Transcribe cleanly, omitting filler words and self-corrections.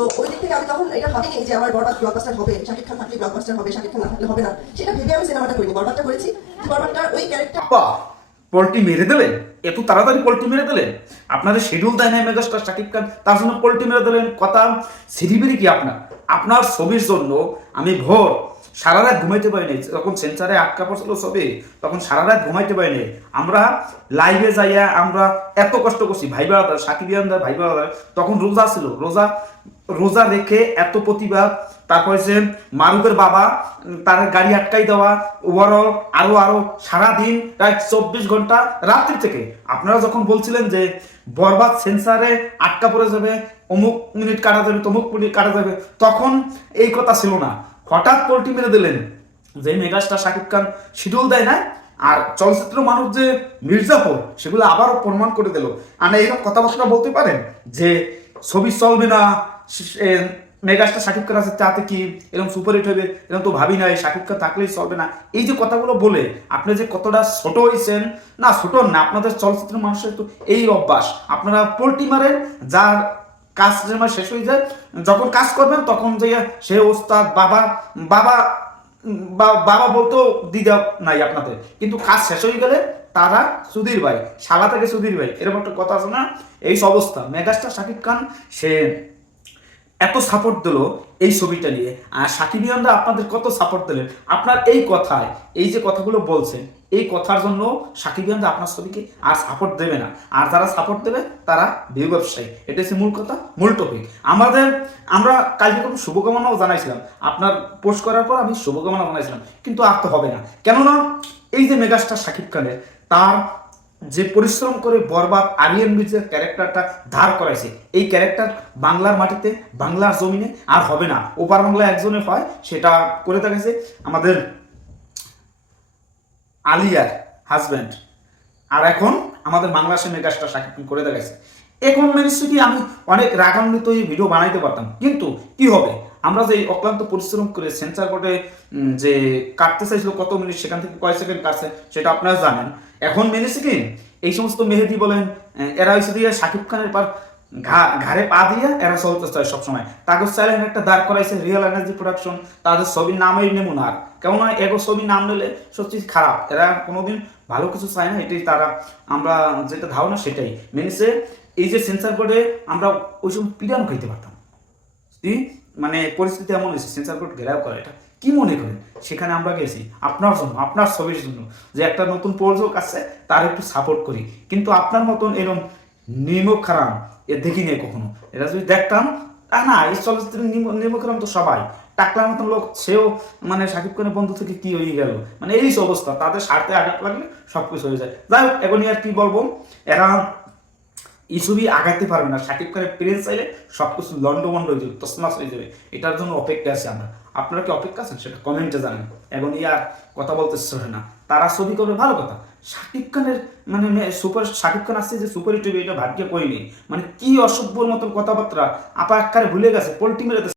তো ওই দিক থেকে আমি তখন এটা ভাবিনি যে আমার বরবাদ ব্লকবাস্টার হবে, শাকিব খান থাকলে ব্লকবাস্টার হবে, শাকিব খান না থাকলে হবে না, সেটা ভেবে আমি সিনেমাটা করিনি। বরবাদটা করেছি, বরবাদটার ওই ক্যারেক্টার পোল্ট্রি মেরে দিলেন, এত তাড়াতাড়ি পোল্ট্রি মেরে দিলেন। আপনাদের শিডিউল দেয় না মেগাস্টার শাকিব খান, তার জন্য পোল্ট্রি মেরে দিলেন। কথা সিরিবিরি কি আপনার? আপনার ছবির জন্য আমি ভোর সারা রাত ঘুমাইতে পারিনি। যখন সেন্সারে আটকা পড়ছিল ছবি, তখন সারা রাত ঘুমাইতে পারিনি। আমরা লাইভে যাইয়া আমরা এত কষ্ট করছি, ভাই ব্রাদার সাকিবিয়ানদার ভাই ব্রাদার তখন রোজা ছিল, রোজা রেখে এত প্রতিবাদ। তারপরে যে মারুকের বাবা তার গাড়ি আটকাই দেওয়া, ওভারঅল আরো সারাদিন প্রায় 24 ঘন্টা রাত্রি থেকে আপনারা যখন বলছিলেন যে বরবাদ সেন্সারে আটকা পড়ে যাবে, অমুক মিনিট কাটা যাবে, তমুক মিনিট কাটা যাবে, তখন এই কথা ছিল না। হঠাৎ পোল্টি মেরে দিলেন যে মেগাস্টার শাকিব খান শিডিউল দেয় না। আর চলচ্চিত্র মানুষ যে মির্জাফর, সেগুলো আবারও প্রমাণ করে দিল। আর এরকম কথাবার্তা বলতে পারেন যে ছবি চলবে না, মেগাস্টার শাকিব খান আছে তাতে কি এরকম সুপারহিট হবে, এরকম তো ভাবি নাই, শাকিব খান থাকলেই চলবে না। এই যে কথাগুলো বলে আপনি যে কতটা ছোট হয়েছেন, না ছোট না, আপনাদের চলচ্চিত্র মানুষের তো এই অভ্যাস। আপনারা পোল্টি মারেন, যার কাজ শেষ হয়ে যায়, যখন কাজ করবেন তখন যে সে ওস্তাদ বাবা বাবা বাবা বলতেও দিদা নাই আপনাদের, কিন্তু কাজ শেষ হয়ে গেলে তারা সুধীর ভাই, শালা থেকে সুধীর ভাই, এরকম একটা কথা আছে না? এই অবস্থা। মেগাস্টার শাকিব খান সে এত সাপোর্ট দিল এই ছবিটা নিয়ে, আর সাকিবিয়ানরা আপনাদের কত সাপোর্ট দিলেন আপনার এই কথায়। এই যে কথাগুলো বলছেন, এই কথার জন্য সাকিবিয়ানরা আপনার ছবিকে আর সাপোর্ট দেবে না। আর যারা সাপোর্ট দেবে তারা ভিউ ব্যবসায়ী। এটা হচ্ছে মূল কথা, মূল টপিক। আমরা কালকে কোনো শুভকামনাও জানাইছিলাম, আপনার পোস্ট করার পর আমি শুভকামনা জানাইছিলাম, কিন্তু আর তো হবে না। কেননা এই যে মেগাস্টার শাকিব খানের তার যে পরিশ্রম করে বরবাদ আরিয়ান বিচের ক্যারেক্টারটা ধার করাইছে, এই ক্যারেক্টার বাংলার মাটিতে বাংলার জমিনে আর হবে না। ওপার বাংলায় একজনের হয়, সেটা করে থাকেছে আমাদের আলিয়ার হাজব্যান্ড, আর এখন আমাদের বাংলাদেশের মেগাস্টার শাকিব খান করে দেখাইছে। এখন মেনসি কি আমি অনেক রাগান্বিত এই ভিডিও বানাইতে পারতাম, কিন্তু কি হবে, আমরা যে অক্লান্ত পরিশ্রম করে সেন্সার বোর্ডে যে কাটতে চাইছিল কত মিনিট, সেখান থেকে কয় সেকেন্ড কাটছে সেটা আপনারা জানেন। এখন মেনেছে কি এই সমস্ত মেহেদি বলেন, এরা হয়েছে দিয়ে শাকিব খানের পর ঘাড়ে পা দিয়ে এরা চলতে চায় সবসময়। কাগজ চ্যালেঞ্জ একটা দাঁড় করাইছে রিয়েল এনার্জি প্রোডাকশন, তাদের ছবির নামেই নেমুন। আর কেমন হয়, এগো ছবি নাম নিলে সত্যি খারাপ, এরা কোনোদিন ভালো কিছু চায় না। এটাই তারা, আমরা যেটা ধারণা সেটাই মেনেছে। এই যে সেন্সার বোর্ডে আমরা ওই সময় পিডানো খাইতে পারতাম, মানে পরিস্থিতি এমন হয়েছে সেন্সার বোর্ড ঘেরাও করে। এটা কি মনে করেন? সেখানে আমরা গেছি আপনার জন্য, আপনার ছবির জন্য, যে একটা নতুন প্রযোজক আছে তার একটু সাপোর্ট করি। কিন্তু আপনার মতন এরকম নির্মুখ খারাপ এ দেখি নেই কখনো। এটা যদি দেখতাম, তা না, এই চলচ্চিত্রের নির্মুখ খারাপ তো সবাই, টাকলার মতন লোক, সেও মানে শাকিব খানের বন্ধু থেকে কি হয়ে গেল, মানে এই অবস্থা। তাদের স্বার্থে আঘাত লাগলে সবকিছু হয়ে যায়। যাই হোক, এখনই আর কি বলবো, এরা এই ছবি আগাতে পারবে না। শাকিব খানের প্রেস চাইলে সবকিছু লন্ডমন্ড হয়ে যাবে, তসমাস হয়ে যাবে। এটার জন্য অপেক্ষা আছে আমরা। আপনারা কি অপেক্ষা আছেন সেটা কমেন্টে জানেন। এখন আর কথা বলতে চায় না, তারা ছবি করবে ভালো কথা। শাকিব খানের মানে শাকিব খান আসছে যে সুপার হিট হবে, এটা ভাগ্যে করিনি। মানে কি অসভ্যর মতন কথাবার্তা আপা একবারে ভুলে গেছে, পোল্ট্রি মেরে